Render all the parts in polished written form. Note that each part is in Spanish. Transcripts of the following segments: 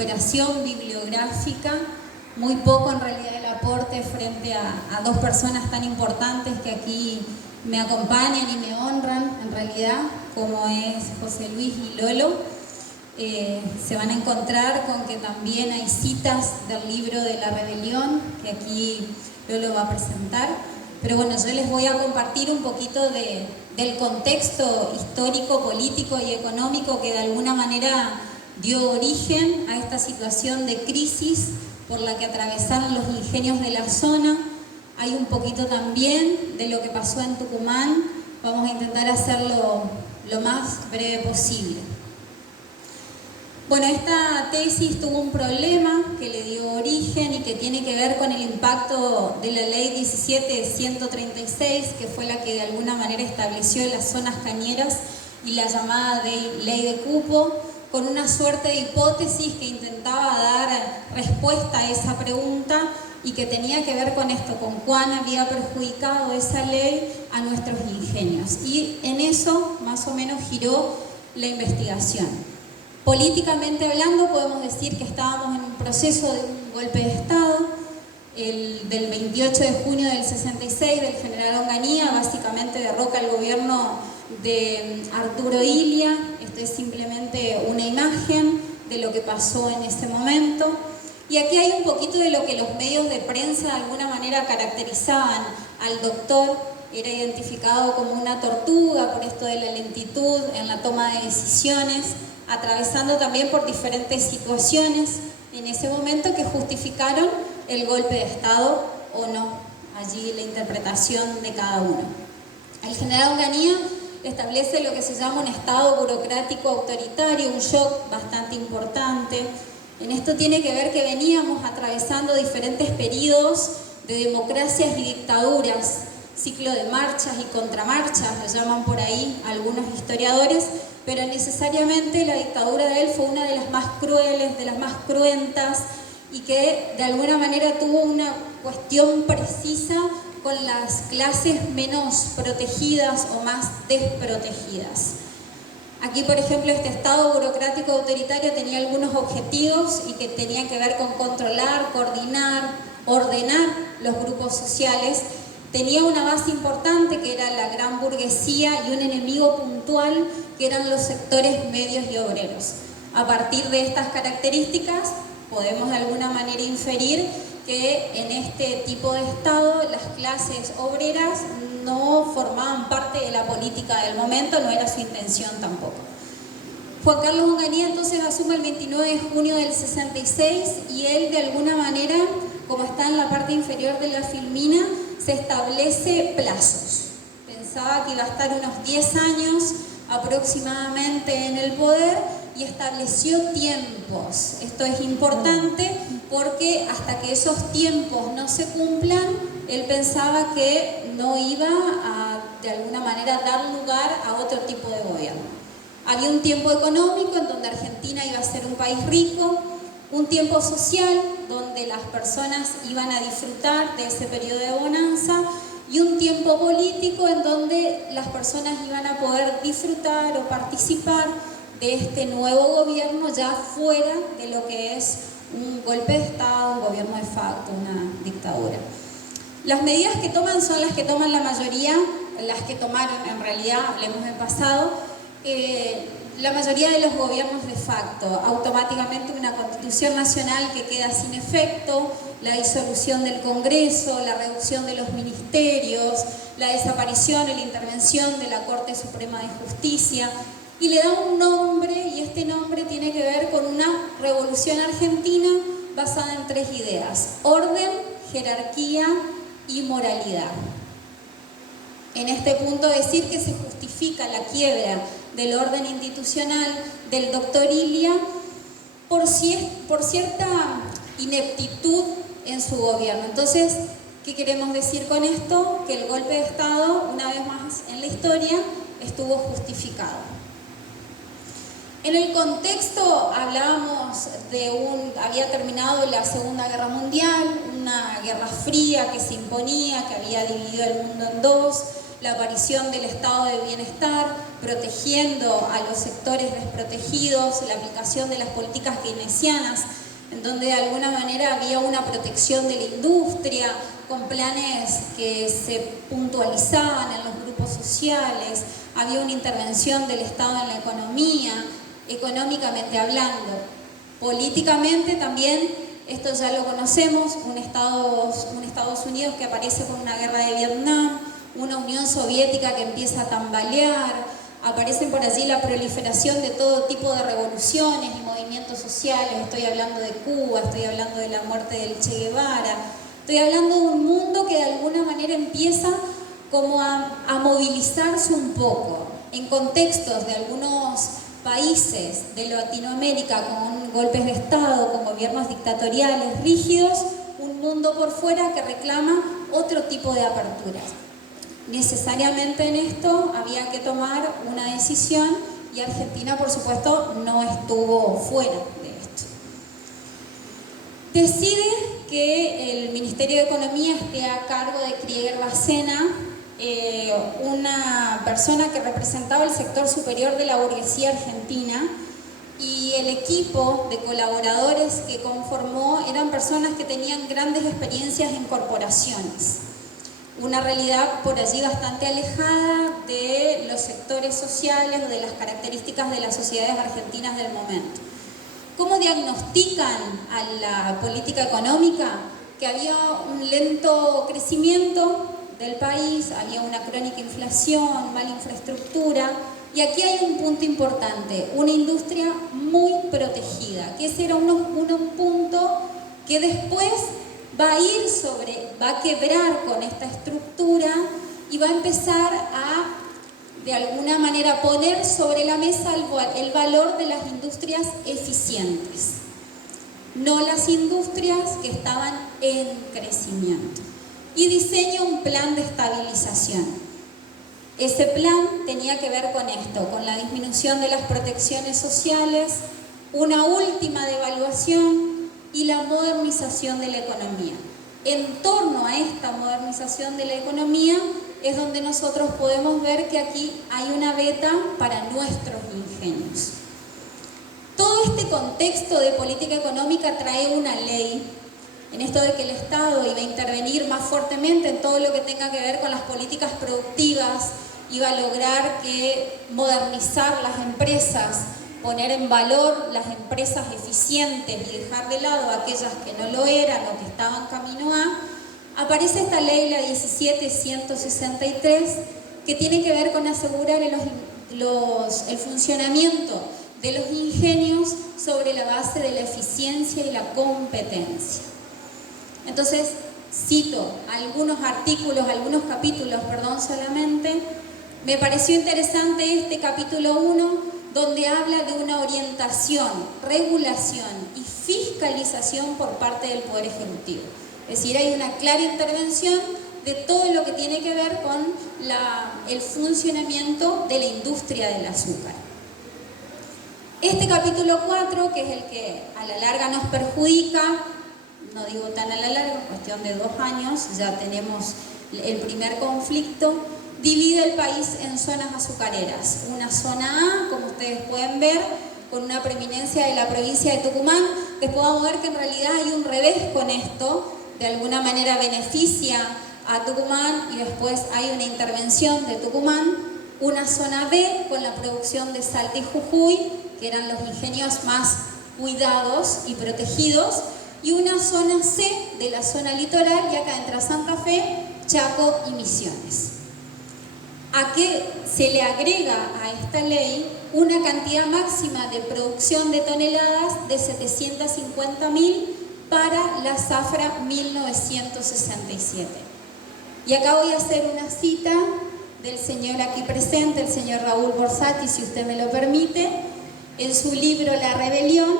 recuperación bibliográfica, muy poco en realidad el aporte frente a dos personas tan importantes que aquí me acompañan y me honran en realidad, como es José Luis y Lolo. Se van a encontrar con que también hay citas del libro de la rebelión, que aquí Lolo va a presentar. Pero bueno, yo les voy a compartir un poquito del contexto histórico, político y económico que de alguna manera dio origen a esta situación de crisis por la que atravesaron los ingenios de la zona. Hay un poquito también de lo que pasó en Tucumán. Vamos a intentar hacerlo lo más breve posible. Bueno, esta tesis tuvo un problema que le dio origen y que tiene que ver con el impacto de la ley 17.136, que fue la que de alguna manera estableció las zonas cañeras y la llamada ley de cupo, con una suerte de hipótesis que intentaba dar respuesta a esa pregunta y que tenía que ver con esto, con cuán había perjudicado esa ley a nuestros ingenios. Y en eso más o menos giró la investigación. Políticamente hablando, podemos decir que estábamos en un proceso de un golpe de Estado, del 28 de junio del 66, del general Onganía, básicamente derroca el gobierno de Arturo Illia. Esto es simplemente una imagen de lo que pasó en ese momento. Y aquí hay un poquito de lo que los medios de prensa de alguna manera caracterizaban al doctor. Era identificado como una tortuga por esto de la lentitud en la toma de decisiones, atravesando también por diferentes situaciones en ese momento que justificaron el golpe de Estado o no, allí la interpretación de cada uno. El general Onganía establece lo que se llama un Estado burocrático autoritario, un shock bastante importante. En esto tiene que ver que veníamos atravesando diferentes periodos de democracias y dictaduras, ciclo de marchas y contramarchas, lo llaman por ahí algunos historiadores, pero necesariamente la dictadura de él fue una de las más crueles, de las más cruentas, y que de alguna manera tuvo una cuestión precisa con las clases menos protegidas o más desprotegidas. Aquí, por ejemplo, este Estado burocrático autoritario tenía algunos objetivos y que tenían que ver con controlar, coordinar, ordenar los grupos sociales. Tenía una base importante que era la gran burguesía y un enemigo puntual que eran los sectores medios y obreros. A partir de estas características podemos de alguna manera inferir que en este tipo de Estado las clases obreras no formaban parte de la política del momento, no era su intención tampoco. Juan Carlos Onganía entonces asume el 29 de junio del 66 y él de alguna manera, como está en la parte inferior de la filmina, se establece plazos. Pensaba que iba a estar unos 10 años aproximadamente en el poder y estableció tiempos. Esto es importante porque hasta que esos tiempos no se cumplan, él pensaba que no iba a, de alguna manera, dar lugar a otro tipo de gobierno. Había un tiempo económico en donde Argentina iba a ser un país rico, un tiempo social donde las personas iban a disfrutar de ese periodo de bonanza y un tiempo político en donde las personas iban a poder disfrutar o participar de este nuevo gobierno ya fuera de lo que es un golpe de Estado, un gobierno de facto, una dictadura. Las medidas que toman son las que toman la mayoría, las que tomaron en realidad, hablemos del pasado, la mayoría de los gobiernos de facto. Automáticamente una constitución nacional que queda sin efecto, la disolución del Congreso, la reducción de los ministerios, la desaparición y la intervención de la Corte Suprema de Justicia, y le da un nombre, y este nombre tiene que ver con una revolución argentina basada en 3 ideas: orden, jerarquía y moralidad. En este punto decir que se justifica la quiebra del orden institucional del doctor Illia por cierta ineptitud en su gobierno. Entonces, ¿qué queremos decir con esto? Que el golpe de Estado, una vez más en la historia, estuvo justificado. En el contexto hablábamos había terminado la Segunda Guerra Mundial, una guerra fría que se imponía, que había dividido el mundo en dos, la aparición del estado de bienestar, protegiendo a los sectores desprotegidos, la aplicación de las políticas keynesianas, en donde de alguna manera había una protección de la industria, con planes que se puntualizaban en los grupos sociales, había una intervención del Estado en la economía, económicamente hablando. Políticamente también, esto ya lo conocemos, un Estados Unidos que aparece con una guerra de Vietnam, una Unión Soviética que empieza a tambalear, aparecen por allí la proliferación de todo tipo de revoluciones y movimientos sociales. Estoy hablando de Cuba, estoy hablando de la muerte del Che Guevara, estoy hablando de un mundo que de alguna manera empieza como a movilizarse un poco en contextos de algunos países de Latinoamérica con golpes de Estado, con gobiernos dictatoriales rígidos, un mundo por fuera que reclama otro tipo de aperturas. Necesariamente en esto había que tomar una decisión y Argentina, por supuesto, no estuvo fuera de esto. Decide que el Ministerio de Economía esté a cargo de Krieger Bacena, una persona que representaba el sector superior de la burguesía argentina, y el equipo de colaboradores que conformó eran personas que tenían grandes experiencias en corporaciones. Una realidad por allí bastante alejada de los sectores sociales o de las características de las sociedades argentinas del momento. ¿Cómo diagnostican a la política económica? Que había un lento crecimiento del país, había una crónica inflación, mala infraestructura, y aquí hay un punto importante, una industria muy protegida, que ese era un punto que después va a quebrar con esta estructura y va a empezar a, de alguna manera, poner sobre la mesa el valor de las industrias eficientes, no las industrias que estaban en crecimiento. Y diseña un plan de estabilización. Ese plan tenía que ver con esto, con la disminución de las protecciones sociales, una última devaluación y la modernización de la economía. En torno a esta modernización de la economía es donde nosotros podemos ver que aquí hay una beta para nuestros ingenios. Todo este contexto de política económica trae una ley, en esto de que el Estado iba a intervenir más fuertemente en todo lo que tenga que ver con las políticas productivas, iba a lograr modernizar las empresas, poner en valor las empresas eficientes y dejar de lado aquellas que no lo eran o que estaban camino a, aparece esta ley, la 17.163, que tiene que ver con asegurar el funcionamiento de los ingenios sobre la base de la eficiencia y la competencia. Entonces, cito algunos capítulos solamente. Me pareció interesante este capítulo 1, donde habla de una orientación, regulación y fiscalización por parte del Poder Ejecutivo. Es decir, hay una clara intervención de todo lo que tiene que ver con el funcionamiento de la industria del azúcar. Este capítulo 4, que es el que a la larga nos perjudica, no digo tan a la larga, en cuestión de 2 años, ya tenemos el primer conflicto, divide el país en zonas azucareras. Una zona A, como ustedes pueden ver, con una preeminencia de la provincia de Tucumán. Después vamos a ver que en realidad hay un revés con esto, de alguna manera beneficia a Tucumán y después hay una intervención de Tucumán. Una zona B con la producción de Salta y Jujuy, que eran los ingenios más cuidados y protegidos, y una zona C de la zona litoral, y acá entra Santa Fe, Chaco y Misiones. ¿A qué se le agrega a esta ley? Una cantidad máxima de producción de toneladas de 750.000 para la zafra 1967. Y acá voy a hacer una cita del señor aquí presente, el señor Raúl Borsati, si usted me lo permite. En su libro La Rebelión,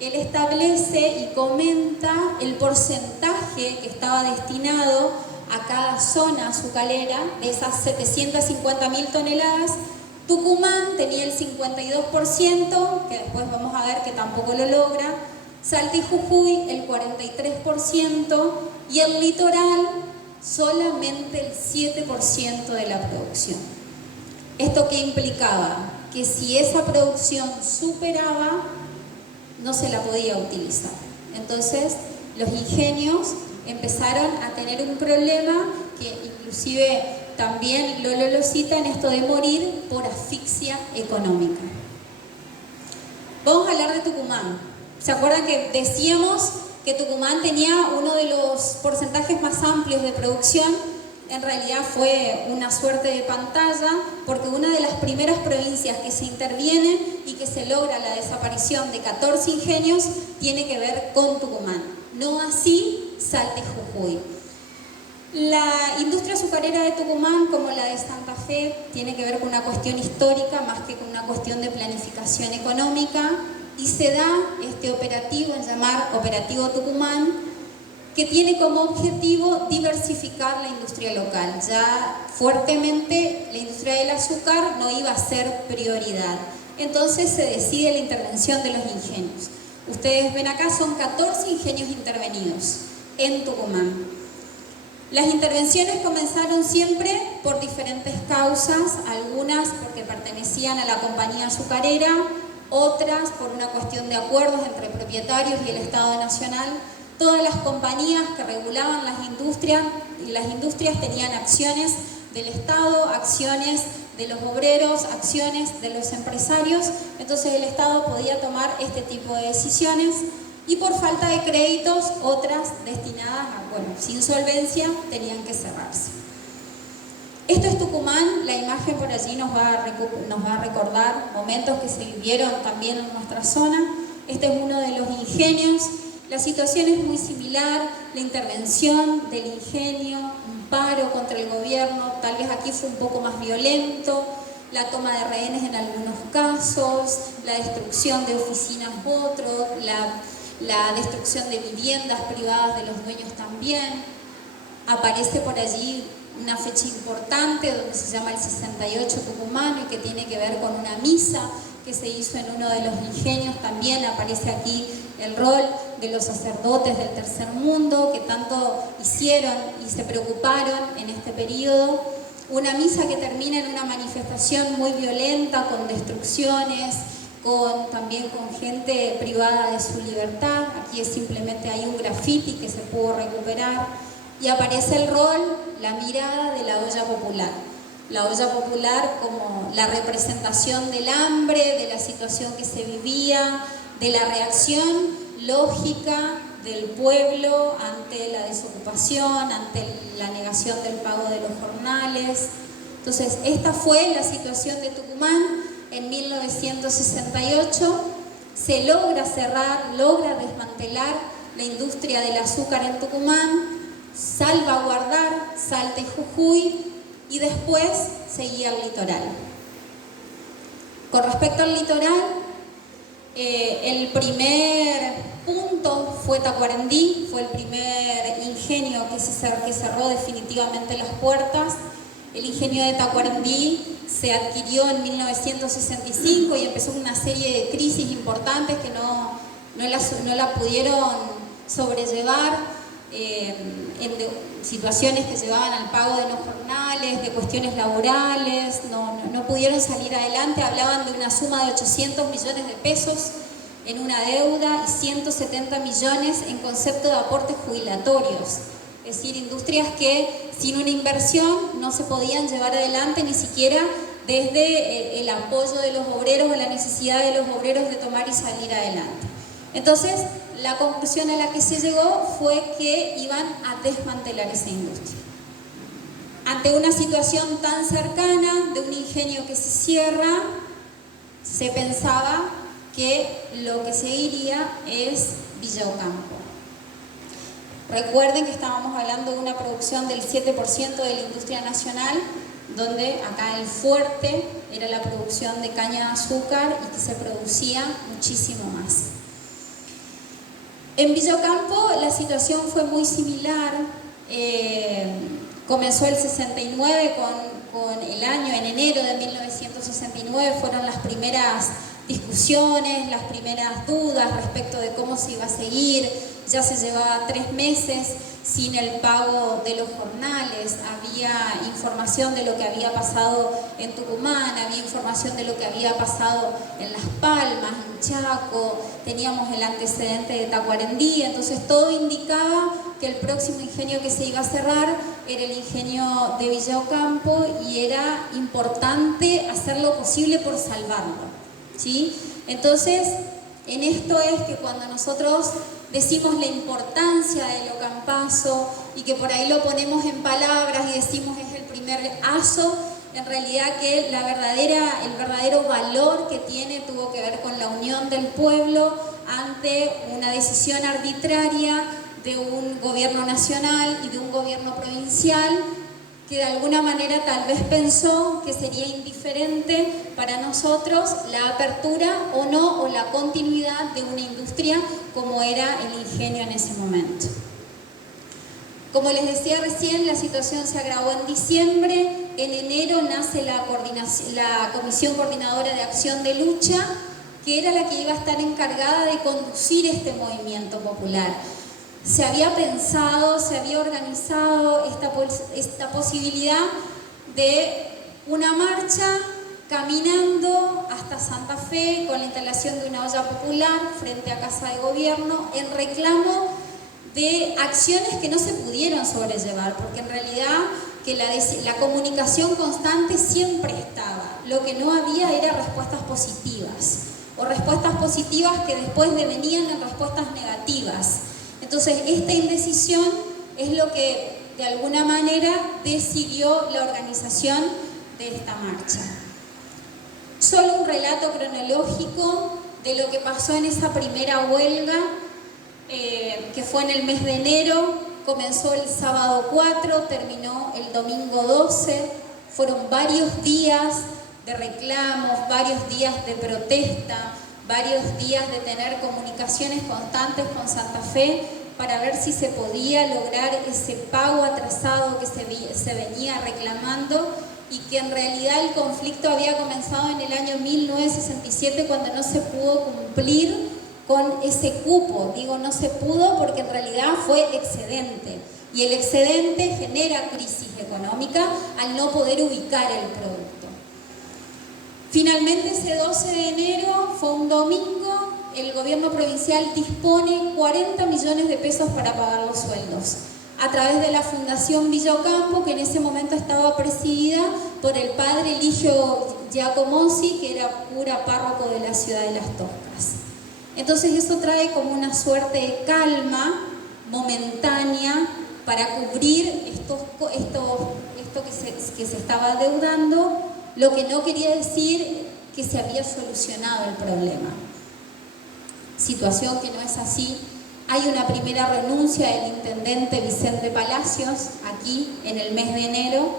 él establece y comenta el porcentaje que estaba destinado a cada zona azucarera de esas 750.000 toneladas. Tucumán tenía el 52%, que después vamos a ver que tampoco lo logra. Salta y Jujuy el 43%, y el litoral solamente el 7% de la producción. ¿Esto qué implicaba? Que si esa producción superaba, no se la podía utilizar. Entonces, los ingenios empezaron a tener un problema que inclusive también Lolo lo cita en esto de morir por asfixia económica. Vamos a hablar de Tucumán. ¿Se acuerdan que decíamos que Tucumán tenía uno de los porcentajes más amplios de producción? En realidad fue una suerte de pantalla, porque una de las primeras provincias que se interviene y que se logra la desaparición de 14 ingenios tiene que ver con Tucumán. No así Salta y Jujuy. La industria azucarera de Tucumán, como la de Santa Fe, tiene que ver con una cuestión histórica más que con una cuestión de planificación económica, y se da este operativo en llamar Operativo Tucumán, que tiene como objetivo diversificar la industria local. Ya fuertemente la industria del azúcar no iba a ser prioridad. Entonces se decide la intervención de los ingenios. Ustedes ven acá, son 14 ingenios intervenidos en Tucumán. Las intervenciones comenzaron siempre por diferentes causas, algunas porque pertenecían a la compañía azucarera, otras por una cuestión de acuerdos entre propietarios y el Estado Nacional. Todas las compañías que regulaban las industrias tenían acciones del Estado, acciones de los obreros, acciones de los empresarios. Entonces el Estado podía tomar este tipo de decisiones, y por falta de créditos, otras destinadas a, sin solvencia, tenían que cerrarse. Esto es Tucumán. La imagen por allí nos va a recordar momentos que se vivieron también en nuestra zona. Este es uno de los ingenios. La situación es muy similar, la intervención del ingenio, un paro contra el gobierno, tal vez aquí fue un poco más violento, la toma de rehenes en algunos casos, la destrucción de oficinas otros, la destrucción de viviendas privadas de los dueños también. Aparece por allí una fecha importante donde se llama el 68 tucumano y que tiene que ver con una misa que se hizo en uno de los ingenios. También aparece aquí el rol de los sacerdotes del tercer mundo que tanto hicieron y se preocuparon en este periodo. Una misa que termina en una manifestación muy violenta, con destrucciones, también con gente privada de su libertad. Aquí simplemente hay un grafiti que se pudo recuperar, y aparece el rol, la mirada de la olla popular. La olla popular como la representación del hambre, de la situación que se vivía, de la reacción lógica del pueblo ante la desocupación, ante la negación del pago de los jornales. Entonces, esta fue la situación de Tucumán en 1968. Se logra cerrar, logra desmantelar la industria del azúcar en Tucumán, salvaguardar Salta y Jujuy, y después seguía el litoral. Con respecto al litoral, el primer punto fue Tacuarembí, fue el primer ingenio que cerró definitivamente las puertas. El ingenio de Tacuarembí se adquirió en 1965 y empezó una serie de crisis importantes que no la pudieron sobrellevar. En situaciones que llevaban al pago de los jornales, de cuestiones laborales, no pudieron salir adelante. Hablaban de una suma de 800 millones de pesos en una deuda y 170 millones en concepto de aportes jubilatorios. Es decir, industrias que sin una inversión no se podían llevar adelante, ni siquiera desde el apoyo de los obreros o la necesidad de los obreros de tomar y salir adelante. Entonces, la conclusión a la que se llegó fue que iban a desmantelar esa industria. Ante una situación tan cercana de un ingenio que se cierra, se pensaba que lo que seguiría es Villa Ocampo. Recuerden que estábamos hablando de una producción del 7% de la industria nacional, donde acá el fuerte era la producción de caña de azúcar y que se producía muchísimo más. En Villa Ocampo la situación fue muy similar. Comenzó el 69 con el año, en enero de 1969 fueron las primeras discusiones, las primeras dudas respecto de cómo se iba a seguir. Ya se llevaba 3 meses sin el pago de los jornales, había información de lo que había pasado en Tucumán, había información de lo que había pasado en Las Palmas, en Chaco, teníamos el antecedente de Tacuarembó, entonces todo indicaba que el próximo ingenio que se iba a cerrar era el ingenio de Villa Ocampo y era importante hacer lo posible por salvarlo, ¿sí? Entonces, en esto es que cuando nosotros decimos la importancia del Ocampazo y que por ahí lo ponemos en palabras y decimos es el primer aso, en realidad que el verdadero valor que tiene tuvo que ver con la unión del pueblo ante una decisión arbitraria de un gobierno nacional y de un gobierno provincial que de alguna manera tal vez pensó que sería indiferente para nosotros la apertura o no, o la continuidad de una industria como era el ingenio en ese momento. Como les decía recién, la situación se agravó en diciembre, en enero nace la Comisión Coordinadora de Acción de Lucha, que era la que iba a estar encargada de conducir este movimiento popular. Se había pensado, se había organizado esta posibilidad de una marcha caminando hasta Santa Fe con la instalación de una olla popular frente a Casa de Gobierno en reclamo de acciones que no se pudieron sobrellevar, porque en realidad que la comunicación constante siempre estaba. Lo que no había era respuestas positivas, o respuestas positivas que después devenían en respuestas negativas. Entonces, esta indecisión es lo que de alguna manera decidió la organización de esta marcha. Solo un relato cronológico de lo que pasó en esa primera huelga, que fue en el mes de enero, comenzó el sábado 4, terminó el domingo 12, fueron varios días de reclamos, varios días de protesta, varios días de tener comunicaciones constantes con Santa Fe para ver si se podía lograr ese pago atrasado que se venía reclamando y que en realidad el conflicto había comenzado en el año 1967 cuando no se pudo cumplir con ese cupo. Digo no se pudo porque en realidad fue excedente y el excedente genera crisis económica al no poder ubicar el producto. Finalmente ese 12 de enero fue un domingo, el gobierno provincial dispone 40 millones de pesos para pagar los sueldos a través de la Fundación Villa Ocampo, que en ese momento estaba presidida por el padre Eligio Giacomosi, que era cura párroco de la ciudad de Las Toscas. Entonces eso trae como una suerte de calma momentánea para cubrir esto que se estaba adeudando, lo que no quería decir que se había solucionado el problema. Situación que no es así. Hay una primera renuncia del intendente Vicente Palacios aquí en el mes de enero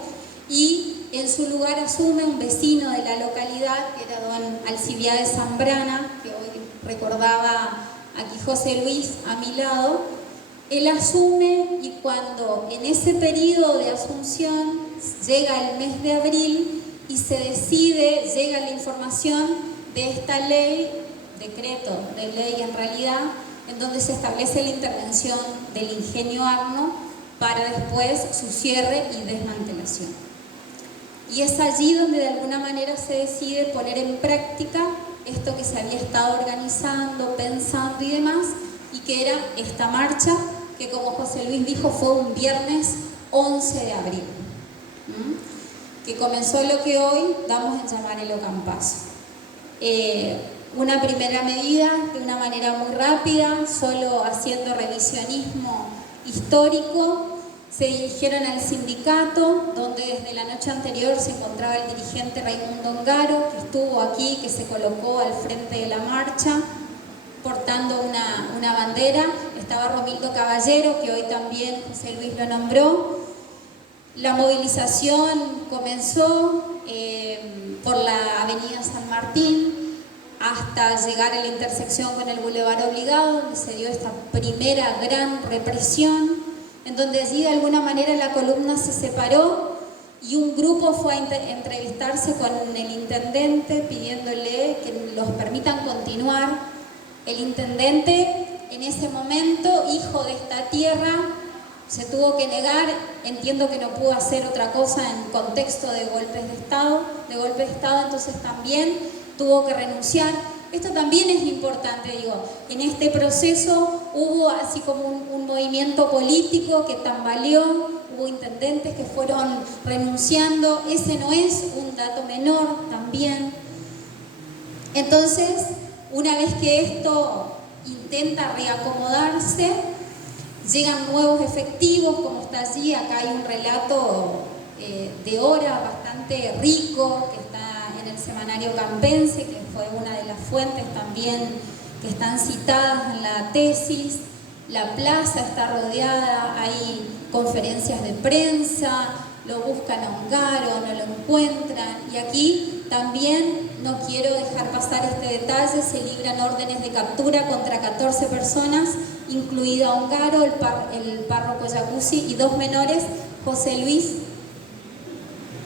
y en su lugar asume un vecino de la localidad, que era don Alcibiades Zambrana, que hoy recordaba aquí José Luis a mi lado. Él asume y cuando en ese periodo de asunción llega el mes de abril y se decide, llega la información de esta ley, decreto de ley en realidad, en donde se establece la intervención del ingenio Agno para después su cierre y desmantelación. Y es allí donde de alguna manera se decide poner en práctica esto que se había estado organizando, pensando y demás, y que era esta marcha, que como José Luis dijo fue un viernes 11 de abril, que comenzó lo que hoy damos en llamar el Ocampazo. Una primera medida, de una manera muy rápida, solo haciendo revisionismo histórico, se dirigieron al sindicato, donde desde la noche anterior se encontraba el dirigente Raimundo Ongaro, que estuvo aquí, que se colocó al frente de la marcha, portando una bandera. Estaba Romildo Caballero, que hoy también José Luis lo nombró. La movilización comenzó por la avenida San Martín, hasta llegar a la intersección con el Boulevard Obligado, donde se dio esta primera gran represión, en donde allí de alguna manera la columna se separó y un grupo fue a entrevistarse con el intendente pidiéndole que los permitan continuar. El intendente, en ese momento, hijo de esta tierra, se tuvo que negar. Entiendo que no pudo hacer otra cosa en contexto de golpe de Estado, entonces también tuvo que renunciar. Esto también es importante, digo, en este proceso hubo así como un movimiento político que tambaleó, hubo intendentes que fueron renunciando, ese no es un dato menor también. Entonces, una vez que esto intenta reacomodarse, llegan nuevos efectivos, como está allí, acá hay un relato de Hora bastante rico, que está en el semanario Campense, que fue una de las fuentes también que están citadas en la tesis. La plaza está rodeada, hay conferencias de prensa, lo buscan a Ongaro, no lo encuentran, y aquí también, no quiero dejar pasar este detalle, se libran órdenes de captura contra 14 personas, incluida Ongaro, el párroco Jacuzzi y 2 menores, José Luis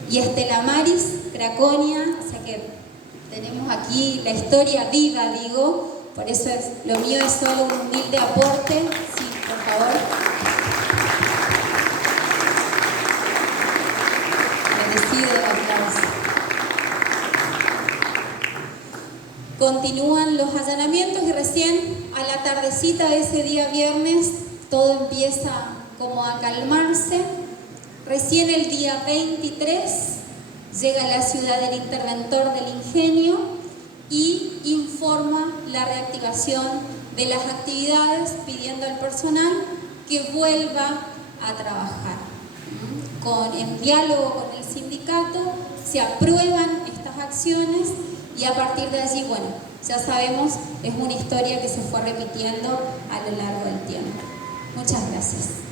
y Estela Maris, Craconia. O sea que tenemos aquí la historia viva, digo, por eso lo mío es solo un humilde aporte. Sí, por favor. Merecido el aplauso. Continúan los allanamientos y recién a la tardecita de ese día viernes todo empieza como a calmarse. Recién el día 23 llega a la ciudad el interventor del ingenio y informa la reactivación de las actividades, pidiendo al personal que vuelva a trabajar. En diálogo con el sindicato se aprueban estas acciones y a partir de allí, bueno, ya sabemos, es una historia que se fue repitiendo a lo largo del tiempo. Muchas gracias.